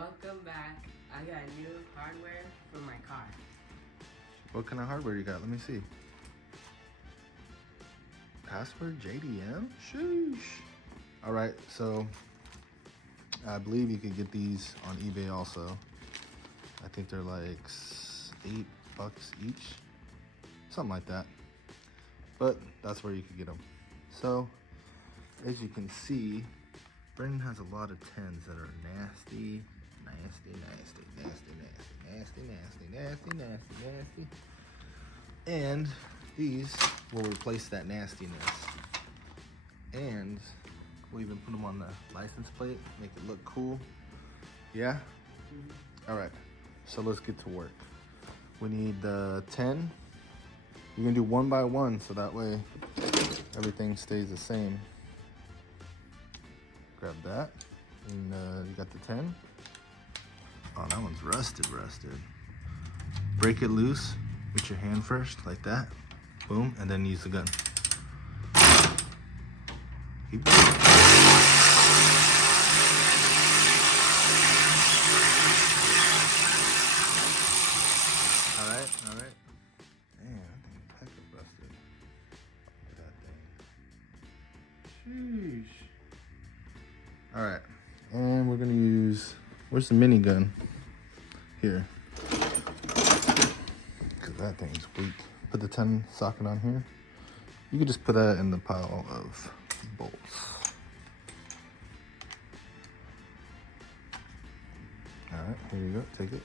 Welcome back. I got new hardware for my car. What kind of hardware you got? Let me see. Password JDM? Sheesh. All right, so I believe you could get these on eBay also. I think they're like $8 each, something like that. But that's where you could get them. So as you can see, Brendan has a lot of 10s that are nasty. And these will replace that nastiness. And we'll even put them on the license plate, make it look cool. Yeah? All right, so let's get to work. We need the 10. You're gonna do one by one, so that way everything stays the same. Grab that, and you got the 10. Oh, that one's rusted. Break it loose with your hand first, like that. Boom, and then use the gun. Keep going. All right. Damn, that thing is heck of rusted. Look at that thing. Sheesh. All right, and we're gonna use, where's the minigun? Here. Cause that thing's weak. Put the 10 socket on here. You can just put that in the pile of bolts. All right, here you go, take it.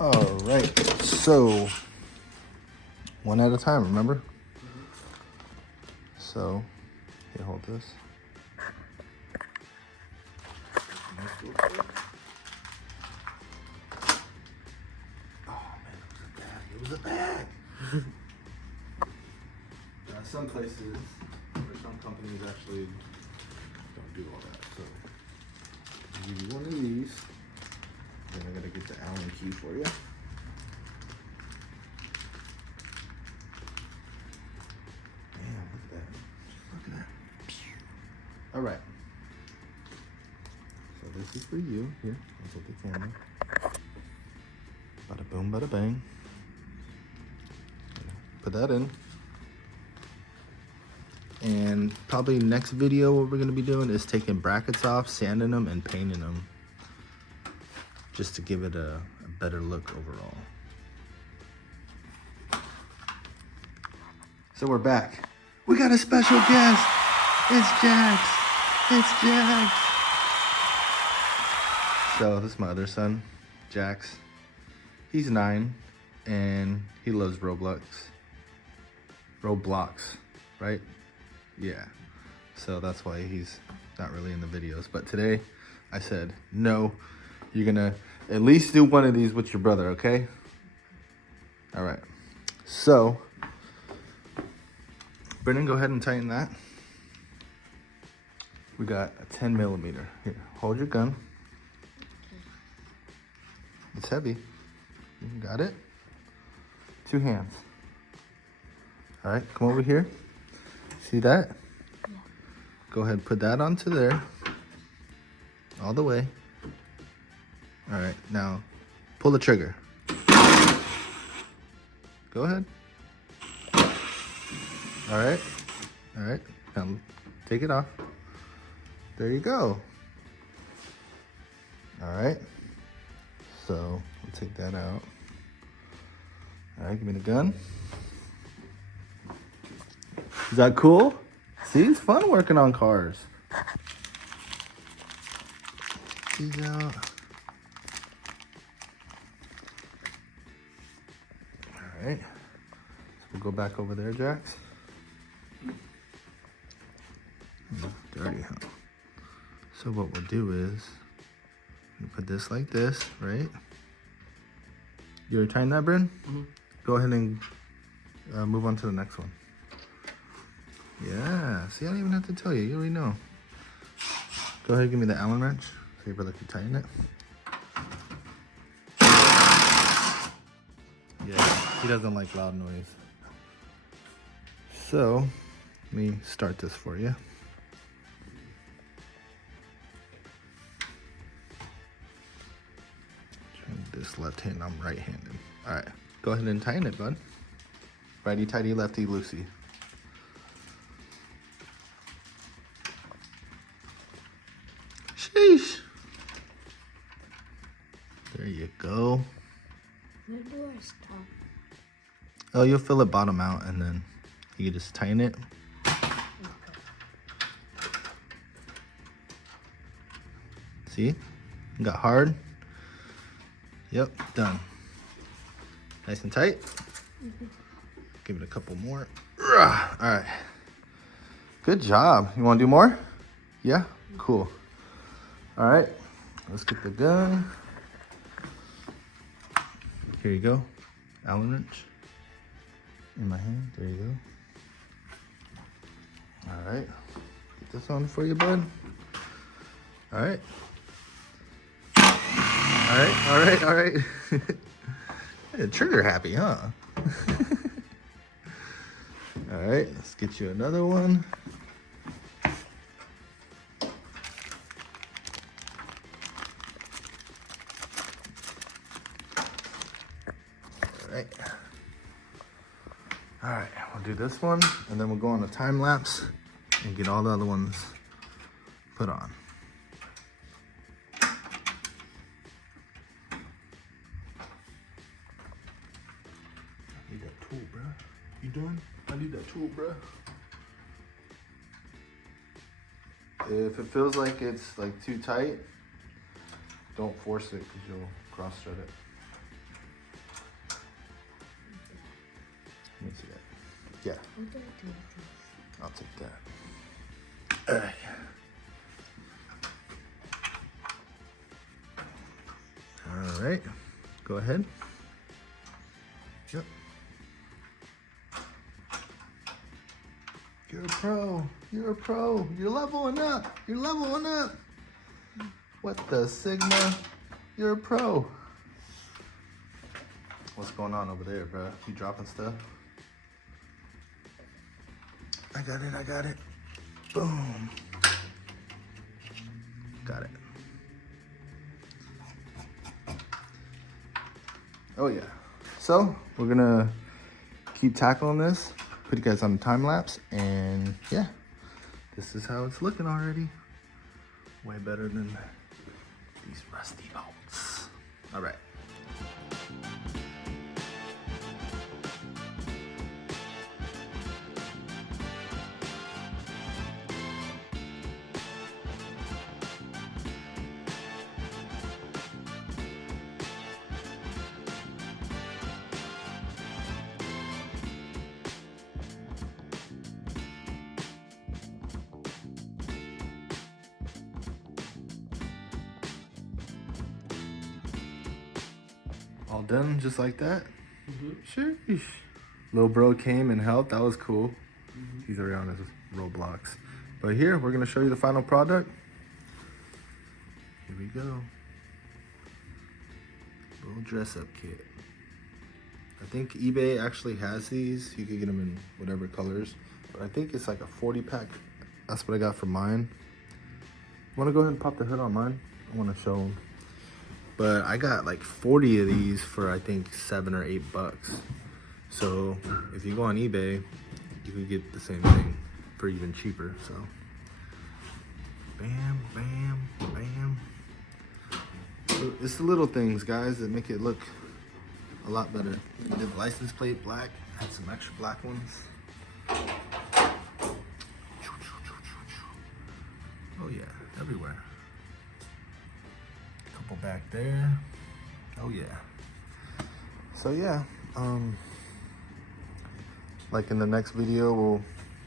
All right, so one at a time, remember? So, here, hold this. Oh man, it was a bag. Some places or some companies actually don't do all that. So I'll give you one of these. Then I gotta get the Allen key for you. Man, look at that. Just look at that. All right. So this is for you. Here, I'll take the camera. Bada boom, bada bang. Put that in. And probably next video, what we're gonna be doing is taking brackets off, sanding them, and painting them, just to give it a better look overall. So we're back. We got a special guest. It's Jax. So this is my other son, Jax. He's 9, and he loves Roblox, right? Yeah, so that's why he's not really in the videos. But today I said, no, you're gonna at least do one of these with your brother, okay? All right, so Brendan, go ahead and tighten that. We got a 10 millimeter. Here, hold your gun. It's heavy. You got it? 2 hands. All right, come over here. See that? Yeah. Go ahead and put that onto there. All the way. All right, now pull the trigger. Go ahead. All right, now take it off. There you go. All right, so we'll take that out. All right, give me the gun. Is that cool? See, it's fun working on cars. These out. All right, so we'll go back over there, Jax. Dirty, huh? So what we'll do is, we put this like this, right? You already tightened that, Bryn? Mm-hmm. Go ahead and move on to the next one. Yeah, see, I don't even have to tell you. You already know. Go ahead and give me the Allen wrench so your brother can tighten it. Yeah, he doesn't like loud noise. So, let me start this for you. just left-handed, I'm right-handed. All right, go ahead and tighten it, bud. Righty tighty, lefty loosey. Sheesh. There you go. Where do I stop? Oh, you'll feel it bottom out and then you can just tighten it. See? Got hard. Yep, done. Nice and tight. Give it a couple more. All right. Good job. You want to do more? Yeah? Cool. All right. Let's get the gun. Here you go. Allen wrench. In my hand. There you go. All right. Get this on for you, bud. All right. All right. Yeah, trigger happy, huh? All right, let's get you another one. All right, we'll do this one, and then we'll go on a time lapse and get all the other ones put on. I need that tool, bro. You done? I need that tool, bro. If it feels like it's like too tight, don't force it because you'll cross thread it. Let me see that. Yeah. I'll take that. All right. All right. Go ahead. Yep. You're a pro. You're a pro. You're leveling up. You're leveling up. What the Sigma? You're a pro. What's going on over there, bro? You dropping stuff? I got it. Boom. Got it. Oh yeah. So we're gonna keep tackling this, put you guys on a time lapse, and yeah, this is how it's looking already. Way better than these rusty bolts. All right. All done just like that? Sheesh. Lil bro came and helped. That was cool. He's already on his Roblox. But here, we're going to show you the final product. Here we go. Little dress-up kit. I think eBay actually has these. You can get them in whatever colors. But I think it's like a 40-pack. That's what I got for mine. Want to go ahead and pop the hood on mine? I want to show them. But I got like 40 of these for I think $7 or $8. So if you go on eBay, you can get the same thing for even cheaper. So bam, bam, bam. So it's the little things, guys, that make it look a lot better. I did the license plate black, had some extra black ones. Oh yeah, everywhere. Couple back there. Oh yeah. So yeah, like in the next video, we'll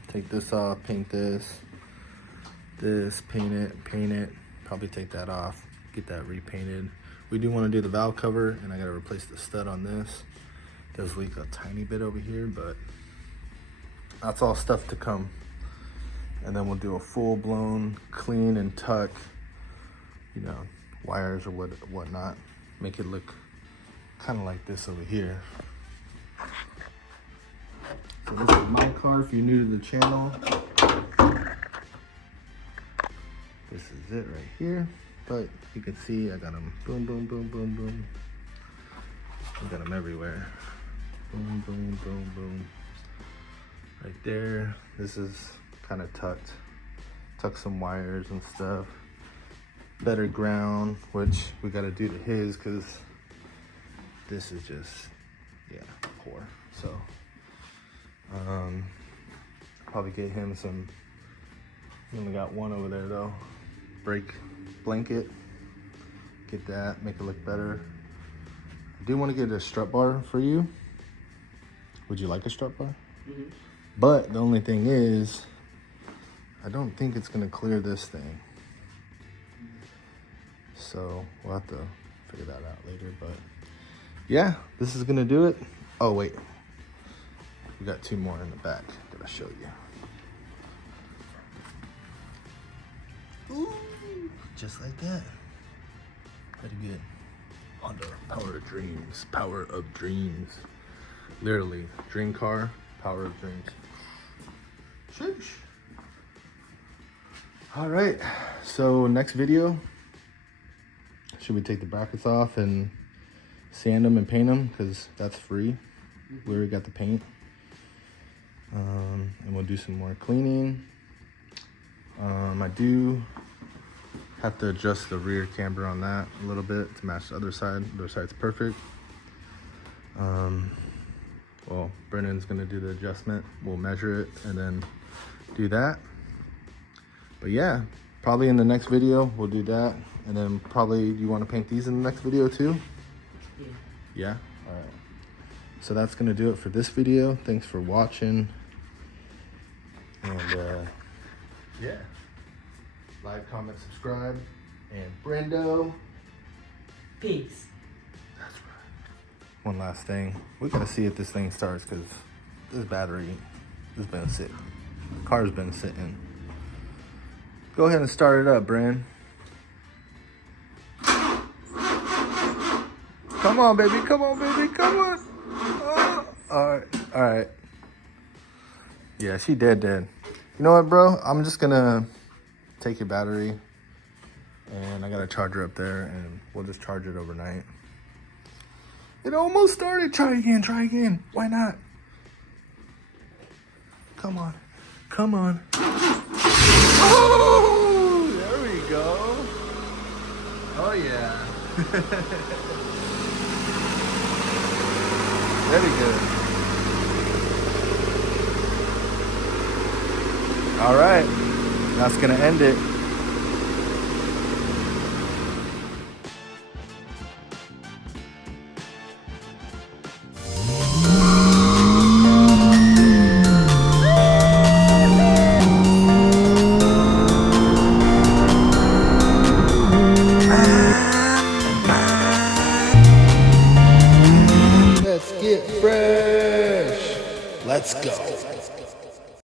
take this off, paint this, paint it, probably take that off, get that repainted. We do want to do the valve cover, and I gotta replace the stud on this. Does leak a tiny bit over here, but that's all stuff to come. And then we'll do a full-blown clean and tuck, you know, wires or whatnot. Make it look kind of like this over here. So this is my car if you're new to the channel. This is it right here. But you can see I got them boom, boom, boom, boom, boom. We got them everywhere. Boom, boom, boom, boom. Right there. This is kind of tucked. Tuck some wires and stuff. Better ground, which we got to do to his because this is just, yeah, poor. So, probably get him some. We only got one over there though. Brake blanket. Get that, make it look better. I do want to get a strut bar for you. Would you like a strut bar? Mm-hmm. But the only thing is, I don't think it's gonna clear this thing. So we'll have to figure that out later, but yeah, this is gonna do it. Oh wait, we got two more in the back that I'll show you. Ooh, just like that. Pretty good. Honda, power of dreams, power of dreams. Literally, dream car, power of dreams. Sheesh. All right, so next video, should we take the brackets off and sand them and paint them? Because that's free. We already got the paint. And we'll do some more cleaning. I do have to adjust the rear camber on that a little bit to match the other side. The other side's perfect. Well, Brennan's gonna do the adjustment. We'll measure it and then do that. But yeah, probably in the next video, we'll do that. And then probably, you wanna paint these in the next video too? Yeah. Yeah? All right. So that's gonna do it for this video. Thanks for watching. And yeah. Like, comment, subscribe. And Brendo. Peace. That's right. One last thing. We gotta see if this thing starts because this battery has been sitting. The car's been sitting. Go ahead and start it up, Bren. Come on, baby. Come on, baby. Come on. Oh. All right. All right. Yeah, she dead. You know what, bro? I'm just gonna take your battery and I got a charger up there and we'll just charge it overnight. It almost started. Try again. Why not? Come on. Come on. Oh, there we go. Oh, yeah. Very good. All right. That's going to end it. Let's get fresh. Let's go.